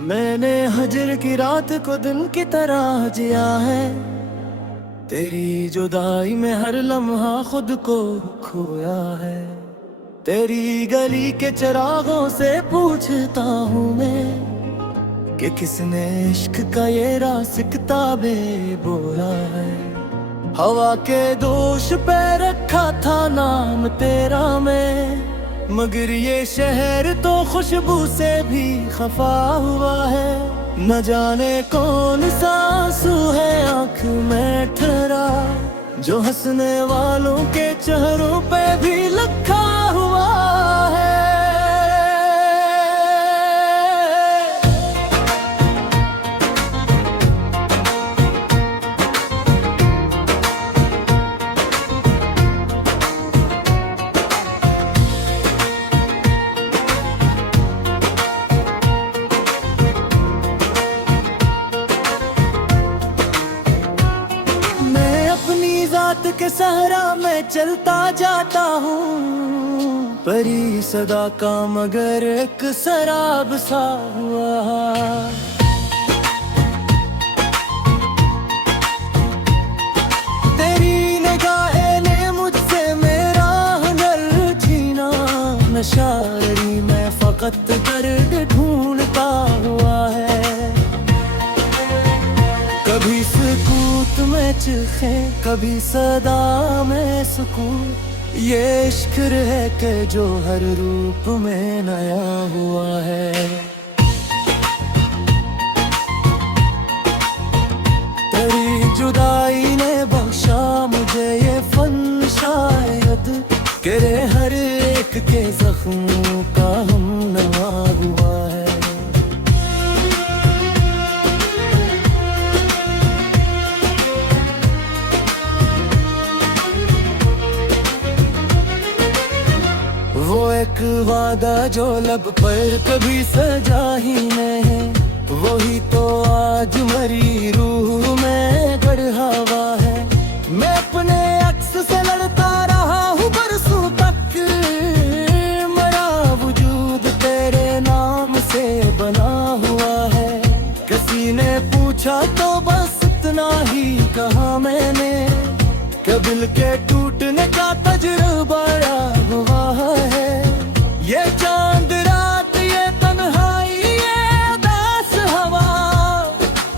मैंने हजर की रात को दिन की तरह जिया है। तेरी जुदाई में हर लम्हा खुद को खोया है। तेरी गली के चिरागों से पूछता हूँ मैं कि किसने इश्क का ये रास किताबे बोया है। हवा के दोष पे रखा था नाम तेरा मैं, मगर ये शहर तो खुशबू से भी खफा हुआ है। न जाने कौन सा आंसू है आँख में ठहरा, जो हंसने वालों के चेहरों पे भी लिखा हुआ है। के सहरा में चलता जाता हूँ, परी सदा का मगर एक शराब सा हुआ। तेरी निगाहें ने मुझसे मेरा हुनर छीना, नशारी में फकत दर्द ढूंढता हुआ है। कभी सुकूत में चीखे, कभी सदा में सुकून, ये इश्क है के जो हर रूप में नया हुआ है। तेरी जुदाई ने बख्शा मुझे ये फन शायद, तेरे हर एक के जख्मों का हम नवा हुआ है। वो एक वादा जो लब पर कभी सजा ही नहीं, वही तो आज मरी रूह में गढ़ा हुआ है। मैं अपने अक्स से लड़ता रहा हूँ बरसों तक, मेरा वजूद तेरे नाम से बना हुआ है। किसी ने पूछा तो बस इतना ही कहा मैंने, कबिल के टूटने का तजुर्बा हुआ है। ये चांद रात, ये तन्हाई, ये उदास हवा,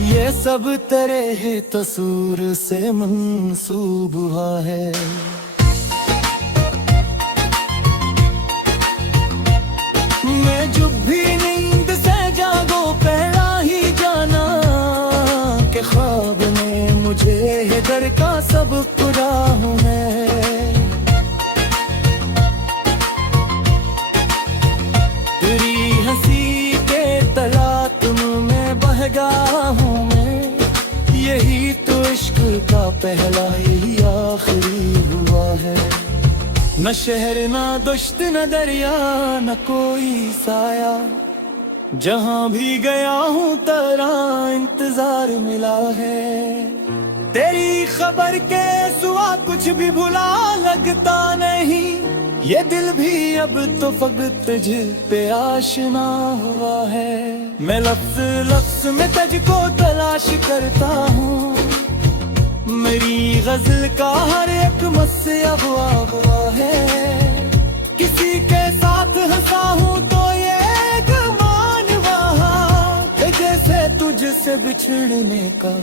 ये सब तेरे ही तसूर से मंसूब हुआ है। मैं जब भी नींद से जागो पहला ही जाना कि ख्वाब ने मुझे ये डर का सबक हूँ मैं। तेरी हंसी के तलातुम में बह गया हूँ मैं, यही तो इश्क का पहला ही आखिरी हुआ है। न शहर न दुश्त न दरिया न कोई साया, जहाँ भी गया हूँ तेरा इंतजार मिला है। तेरी खबर के सिवा कुछ भी बुला लगता नहीं, ये दिल भी अब तो फकत तुझ पे आशना हुआ है। मैं लफ्ज लफ्ज में तुझको तलाश करता हूँ, मेरी गजल का हर एक मस्या हुआ है। किसी के साथ हंसा हूँ तो ये गुमान वहाँ, जैसे तुझसे बिछड़ने का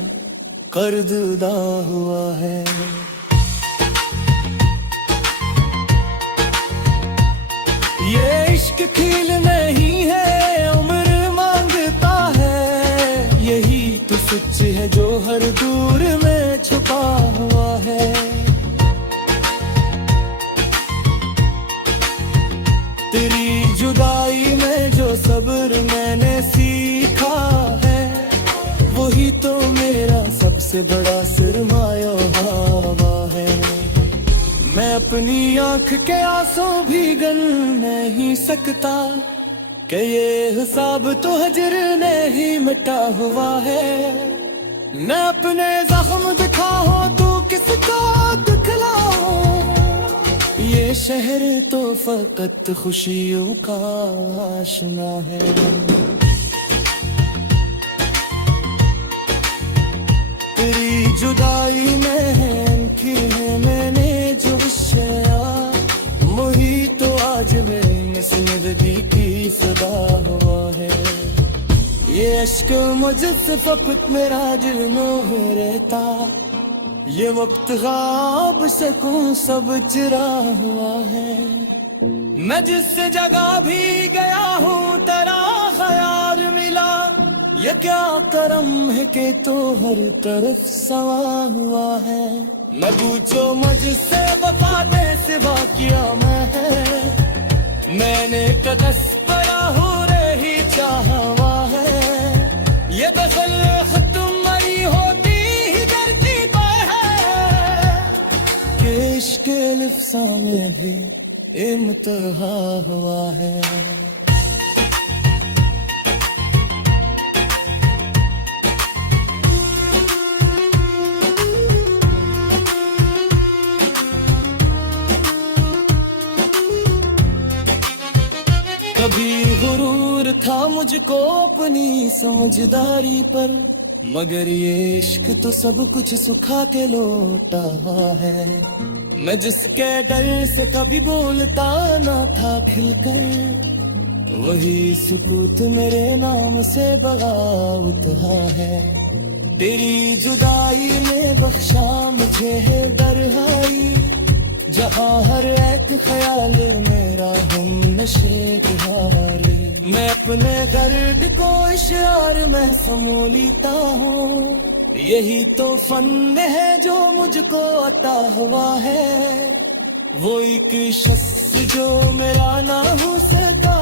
कर्ज अदा हुआ है। ये इश्क खील नहीं है उम्र मांगता है, यही तो सच है जो हर दूर में छुपा हुआ है। तेरी जुदाई में जो सब्र मैंने सीखा है, वही तो मेरा सबसे बड़ा सरमाया है। मैं अपनी आंख के आंसू भी गन नहीं सकता, कि ये हिसाब तो हजर नहीं मिटा हुआ है। न अपने जख्म दिखाओ तो किसको दिखलाओ, ये शहर तो फकत खुशियों का आशना है। जुदाई में है की है मैंने जो शया वही तो आज मेरी जिंदगी की सदा हुआ है। ये अश्क मुझसे फकत मेरा दिल में रहता, ये वक्त ख्वाब से कौन सब चिरा हुआ है। मैं जिस जगह भी गया हूँ तेरा ख्याल मिला, ये क्या करम है कि तो हर तरफ सवा हुआ है। मैं पूछो मुझसे वफा दे सिवा किया मैंने कदस परा हो रही चाहा हुआ है। ये बखल तुम मरी होती ही डरती पर है कि इश्क लिफ्सा में भी इम्तिहा हुआ है। कभी गुरूर था मुझको अपनी समझदारी पर, मगर ये इश्क तो सब कुछ सुखा के लौटा है। मैं जिसके डर से कभी बोलता ना था खिलकर, वही सुकूत मेरे नाम से बगावत है। तेरी जुदाई में बख्शा मुझे है दरहाई, जहाँ हर एक ख्याल मेरा हम नशे बिहारी। मैं अपने दर्द को इशार में समो लेता हूँ, यही तो फन है जो मुझको अता हुआ है। वो एक शख्स जो मेरा ना हो सका,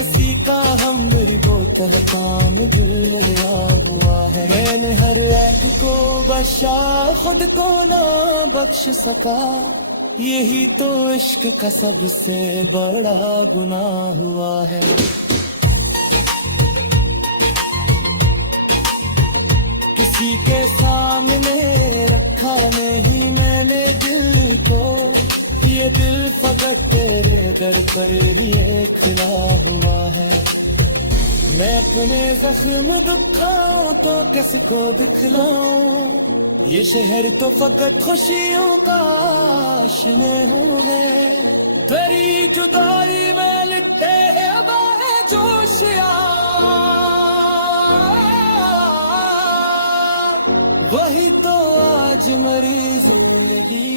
इसी का हम मेरी बोतल काम गिरा हुआ है। मैंने हर एक को बख्शा, खुद को ना बख्श सका, यही तो इश्क का सबसे बड़ा गुनाह हुआ है। किसी के सामने रखा नहीं मैंने दिल को, ये दिल फकत तेरे दर पर ये खिला हुआ है। मैं अपने जख्म दुखाओं को किसको दिखलाऊं, ये शहर तो फकत खुशियों का आशने है। तेरी जुदाई में लिखते हैं बाहे जोशिया, वही तो आज मेरी जिंदगी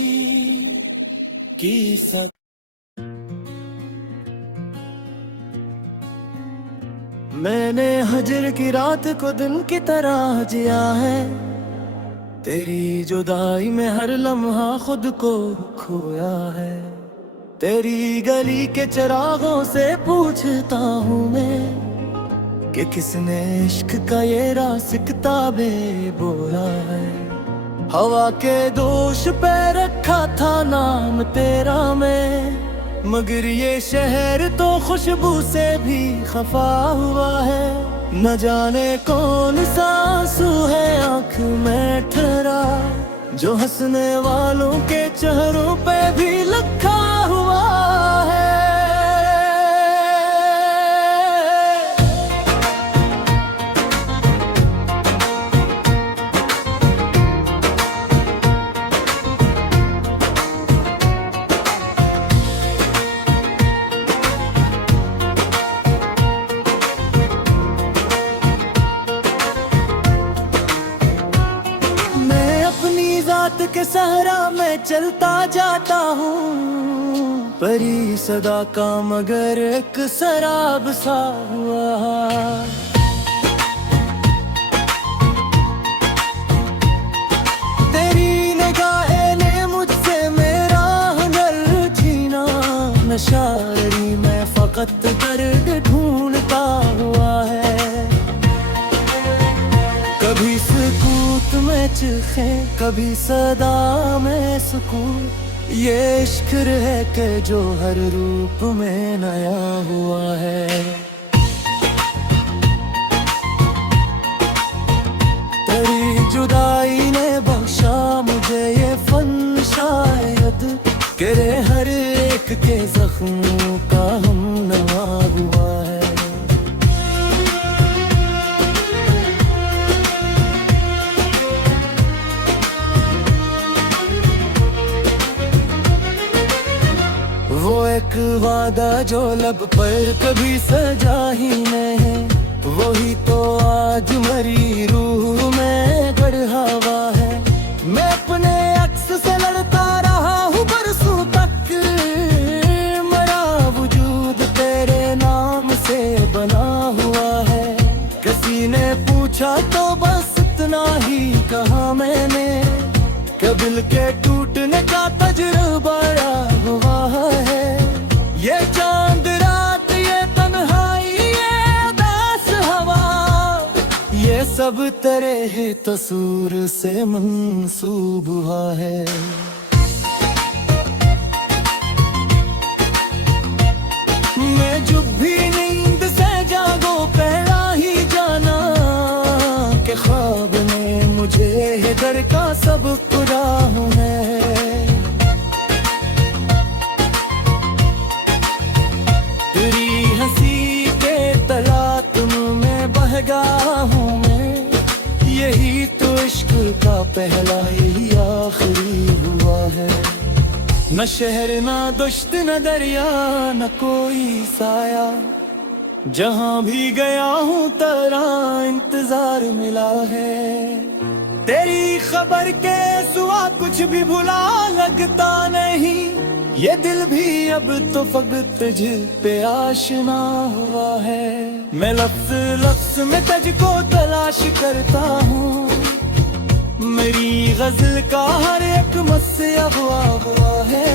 की सक। मैंने हजर की रात को दिन की तरह जिया है, तेरी जुदाई में हर लम्हा खुद को खोया है। तेरी गली के चिरागों से पूछता हूँ मैं कि किसने इश्क का ये रास किताबे बोया है। हवा के दोष पे रखा था नाम तेरा मैं, मगर ये शहर तो खुशबू से भी खफा हुआ है। न जाने कौन सा आंसू है आँख में ठहरा, जो हंसने वालों के चेहरों पे भी लिखा हुआ है। के सहारा में चलता जाता हूँ, परी सदा का मगर एक शराब सा हुआ। तेरी निगाहें ने मुझसे मेरा हुनर छीना, नशारी में फकत दर्द ढूंढता हुआ है। कभी सुकूत में चीखे, कभी सदा में सुकून, ये इश्क है के जो हर रूप में नया हुआ है। तेरी जुदाई ने बख्शा मुझे ये फन शायद, तेरे हर एक के जख्मों का हम नवा हुआ है। एक वादा जो लब पर कभी सजा ही नहीं, वही तो आज मरी रूह में गढ़ा हुआ है। मैं अपने अक्स से लड़ता रहा हूँ बरसों तक, मेरा वजूद तेरे नाम से बना हुआ है। किसी ने पूछा तो बस इतना ही कहा मैंने, कबिल के टूटने का तजुर्बा हुआ है। ये चांद रात, ये तन्हाई, ये उदास हवा, ये सब तेरे ही तसूर से मंसूब हुआ है। मैं जब भी नींद से जागो पहला ही जाना कि ख्वाब में मुझे है डर का सब खुदा हूँ मैं। तेरी हंसी के तलातुम में बह गया हूँ मैं, यही तो इश्क का पहला यही आखिरी हुआ है। न शहर ना दुश्त न दरिया न कोई साया, जहाँ भी गया हूँ तेरा इंतजार मिला है। तेरी खबर के सिवा कुछ भी बुरा लगता नहीं, ये दिल भी अब तो फकत तुझ पे आशना हुआ है। मैं लफ्ज लफ्ज में तुझको तलाश करता हूँ, मेरी गजल का हर एक मस्से हुआ है।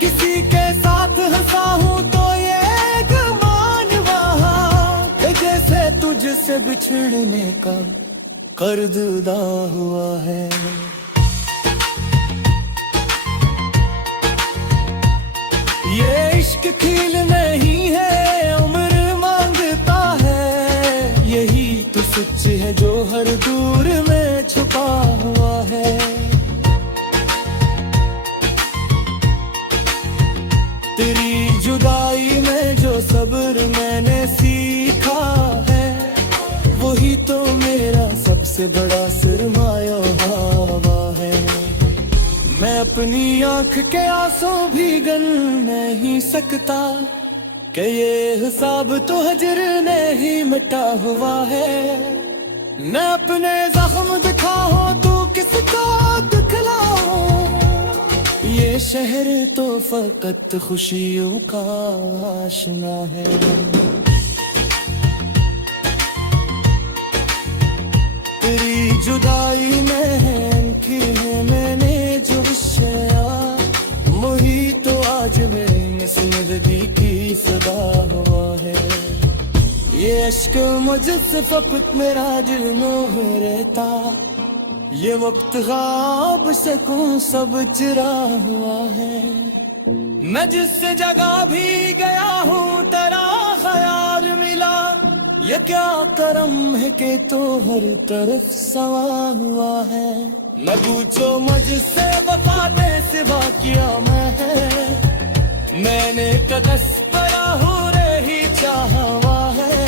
किसी के साथ हंसा हूँ तो ये गुमान वहाँ, जैसे तुझसे बिछड़ने का कर्ज अदा हुआ है। ये इश्क खील नहीं है, उम्र मांगता है, यही तो सच है जो हर दूर में छुपा हुआ है। तेरी जुदाई में जो सब्र मैंने सीखा है, वही तो मेरा सबसे बड़ा सरमाया हुआ है। मैं अपनी आंख के आंसू भी गन नहीं सकता, कि ये हिसाब तो हजर नहीं मिटा हुआ है। मैं अपने जख्म दिखाऊं तो किसको दिखलाऊं, ये शहर तो फकत खुशियों का आशना है। तेरी जुदाई में की है मैंने जो विषया, वही तो आज मेरी जिंदगी की सदा हुआ है। ये अश्क मुझसे फकत मेरा जुनून रहता, ये वक्त ख्वाब सकूं सब चिरा हुआ है। मैं जिस जगह भी गया हूँ तेरा ख्याल मिला, ये क्या करम है कि तो हर तरफ सवा हुआ है। मैं पूछो मुझसे वफा दे सिवा किया मैंने कदस परा हो रही चाहा हुआ है।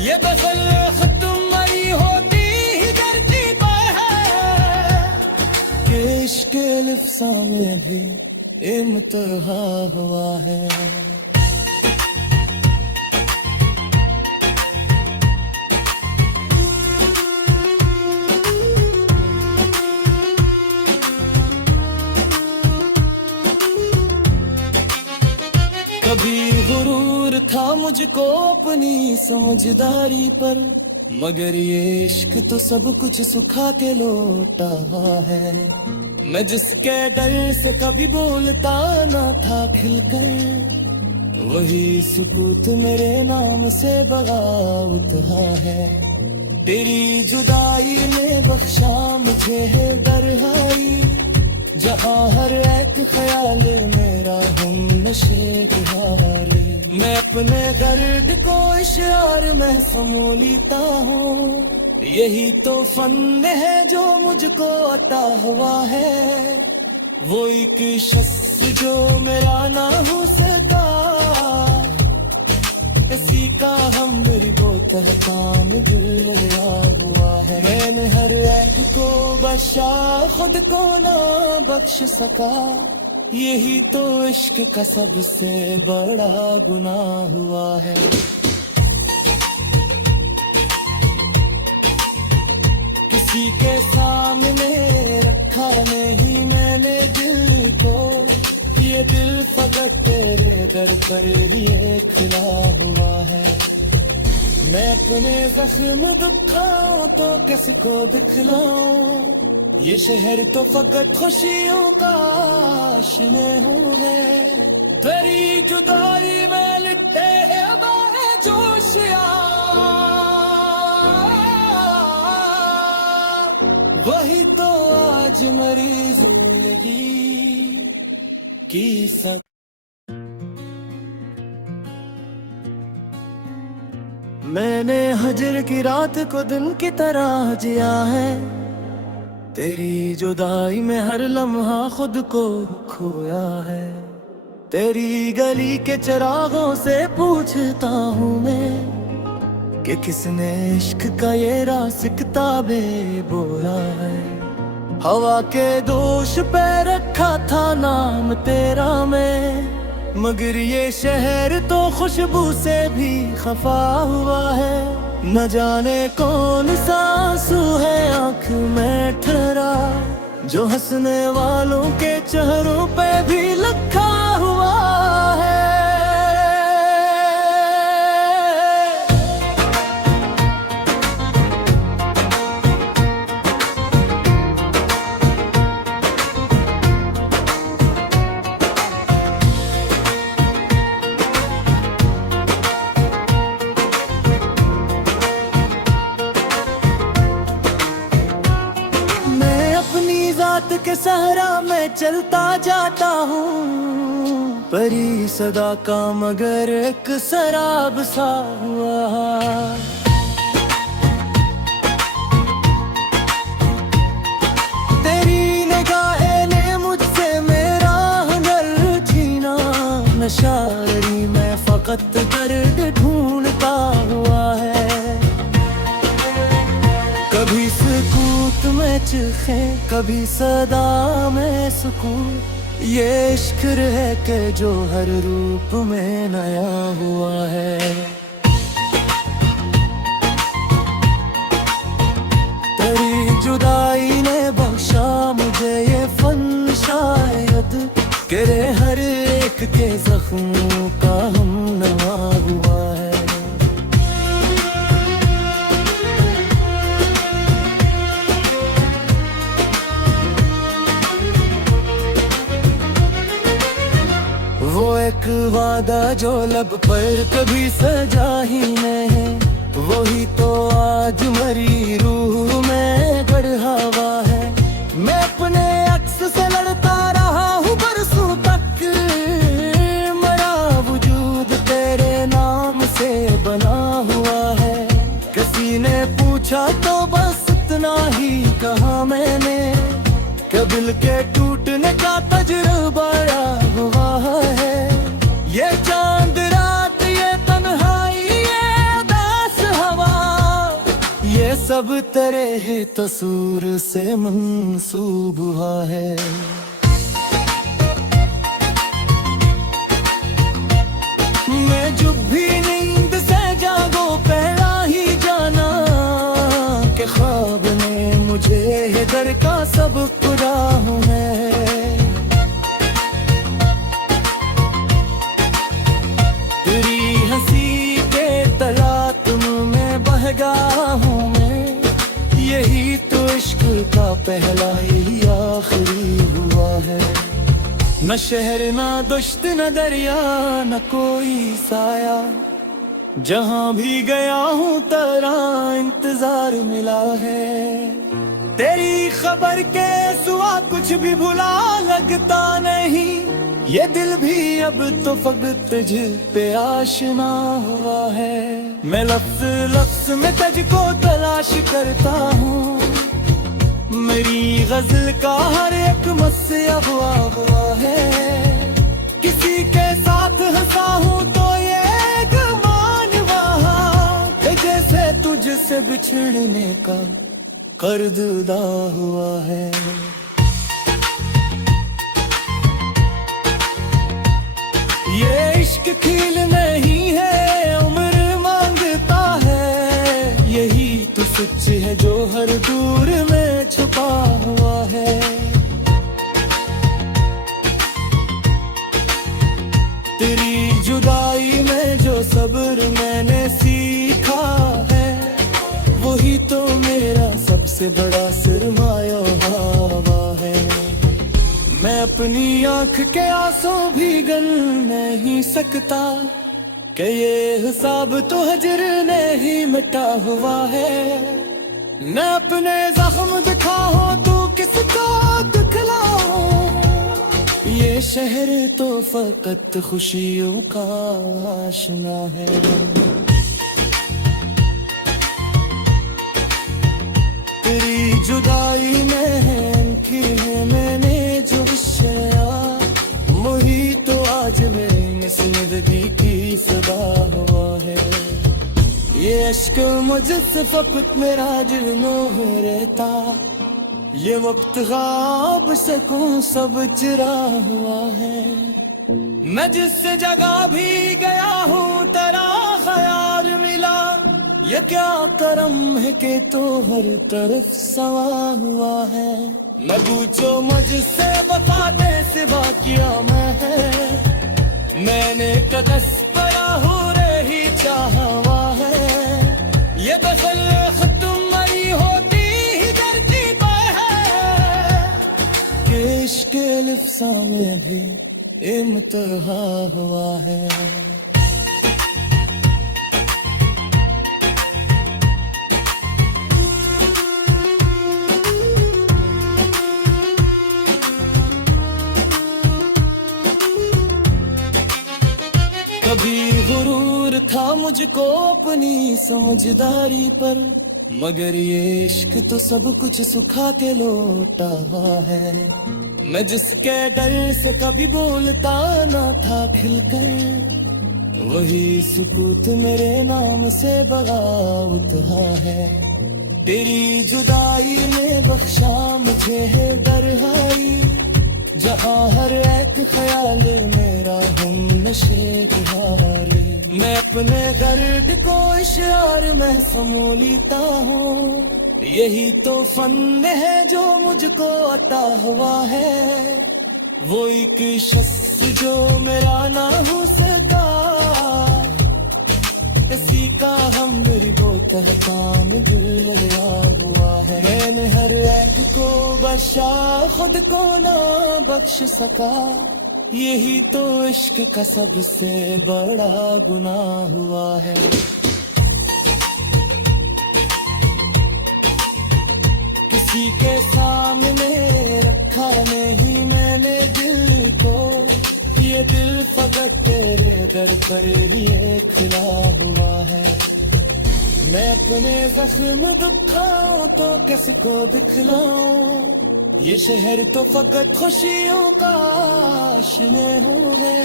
ये गजल खत्म मरी होती ही धरती पर है, कि इश्क लिफ्सा में भी इम्तिहा हुआ है। कभी गुरूर था मुझको अपनी समझदारी पर, मगर ये इश्क तो सब कुछ सुखा के लौटा है। मैं जिसके डर से कभी बोलता ना था खिलकर, वही सुकूत मेरे नाम से बगावत है। तेरी जुदाई में बख्शा मुझे है दरहाई, जहाँ हर एक ख्याल मेरा हम नशे गुहारे। मैं अपने दर्द को इशार में समो लेता हूँ, यही तो फन है जो मुझको अता हुआ है। वो एक शख्स जो मेरा ना हो सका, किसी का हम बहुत काम गिरा हुआ है। मैंने हर एक को बख्शा, खुद को ना बख्श सका, यही तो इश्क का सबसे बड़ा गुनाह हुआ है। किसी के सामने रखा नहीं मैंने दिल को, ये दिल फकत तेरे दर पर लिए खिला हुआ है। मैं अपने जख्म दुखाओं को किसको दिखलाऊं, ये शहर तो फकत खुशियों का आशने हुए। तेरी जुदाई में लिखते हैं बाहे जोशिया, वही तो आज मरी जिंदगी की सब। मैंने हजर की रात को दिन की तरह जिया है, तेरी जुदाई में हर लम्हा खुद को खोया है। तेरी गली के चिरागों से पूछता हूँ मैं कि किसने इश्क का ये रास किताबे बोया है। हवा के दोष पे रखा था नाम तेरा मैं, मगर ये शहर तो खुशबू से भी खफा हुआ है। न जाने कौन सा आंसू है आँख में ठहरा, जो हंसने वालों के चेहरों पे भी लिखा हुआ है। के सहारा में चलता जाता हूँ, परी सदा का मगर एक शराब सा हुआ। तेरी निगाहें ने मुझसे मेरा हुनर छीना, नशारी में फकत दर्द ढूंढता हुआ है। कभी सुकूत में चीखे, कभी सदा में सुकून, ये इश्क है के जो हर रूप में नया हुआ है। तेरी जुदाई ने बख्शा मुझे ये फन शायद, तेरे हर एक के जख्मों का हम नवा हुआ है। वो एक वादा जो लब पर कभी सजा ही नहीं, वही तो आज मरी रूह में गढ़ा हुआ है। मैं अपने अक्स से लड़ता रहा हूँ बरसों तक, मरा वजूद तेरे नाम से बना हुआ है। किसी ने पूछा तो बस इतना ही कहा मैंने, कबिल के टूटने का तजुर्बा हुआ है। ये चांद रात, ये तन्हाई, ये उदास हवा, ये सब तेरे ही तसूर से मंसूब हुआ है। मैं जब भी नींद से जागो पहला ही जाना कि ख्वाब ने मुझे दर का सब खुदा हूँ मैं। तेरी हंसी के तलातम में बह गया हूँ मैं, यही तो इश्क का पहला ही आखिरी हुआ है। न शहर ना दुश्त न दरिया न कोई साया, जहाँ भी गया हूँ तेरा इंतजार मिला है। तेरी खबर के सिवा कुछ भी बुरा लगता नहीं, ये दिल भी अब तो फकत तुझ पे आशना हुआ है। मैं लफ्ज लफ्ज में तुझको तलाश करता हूँ, मेरी गजल का हर एक मस्से हुआ है। किसी के साथ हंसा हूँ तो ये गुमान वहाँ, जैसे तुझसे बिछड़ने का कर्ज अदा हुआ है। एक खील नहीं है उम्र मांगता है, यही तो सच है जो हर दूर में छुपा हुआ है। तेरी जुदाई में जो सब्र मैंने सीखा है, वही तो मेरा सबसे बड़ा सरमाया हवा है। मैं अपनी आंख के आंसू भी गन नहीं सकता, कि ये हिसाब तो हजर नहीं मिटा हुआ है। मैं अपने जख्म दिखाऊं तो किसको दिखलाऊं, ये शहर तो फकत खुशियों का आशना है। तेरी जुदाई में की है मैंने जो शया, वही तो आज मेरी जिंदगी की सदा हुआ है। ये अश्क मुझसे फकत मेरा जुनू रहता, ये वक्त ख्वाब सकूं सब चिरा हुआ है। मैं जिस जगह भी गया हूँ तेरा ख्याल मिला, ये क्या करम है कि तो हर तरफ सवा हुआ है। मैं पूछो मुझसे वफा ने सिवा किया मैंने कदस परा हो रही चाहा हुआ है। ये बसल खत्म मरी होती ही धरती पर है, कि इश्क लिफ्सा में भी इम्तिहा हुआ है। कभी गुरूर था मुझको अपनी समझदारी पर, मगर ये इश्क तो सब कुछ सुखा के लौटा है। मैं जिसके डर से कभी बोलता ना था खिलकर, वही सुकूत मेरे नाम से बगावत है। तेरी जुदाई में बख्शा मुझे है दरहाई, जहाँ हर एक ख्याल मेरा हम नशे गुहारी। मैं अपने दर्द को इशार में समो लेता हूँ, यही तो फन है जो मुझको अता हुआ है। वो एक शख्स जो मेरा ना हो सका, इसी का हम मेरी बोतल काम दिल हुआ है। मैंने हर एक को बख्शा, खुद को ना बख्श सका, यही तो इश्क का सबसे बड़ा गुनाह हुआ है। किसी के सामने रखा नहीं मैंने दिल को, ये दिल फकत तेरे दर पर ये खुला हुआ है। मैं अपने जख्म दुखाऊं तो किसको दिखलाऊं, ये शहर तो फकत खुशियों का आशना है।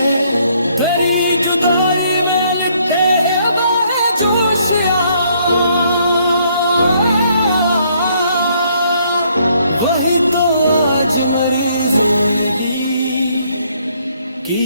तेरी जुदाई में लिखते हैं बाहे जोशिया, वही तो आज मेरी जिंदगी की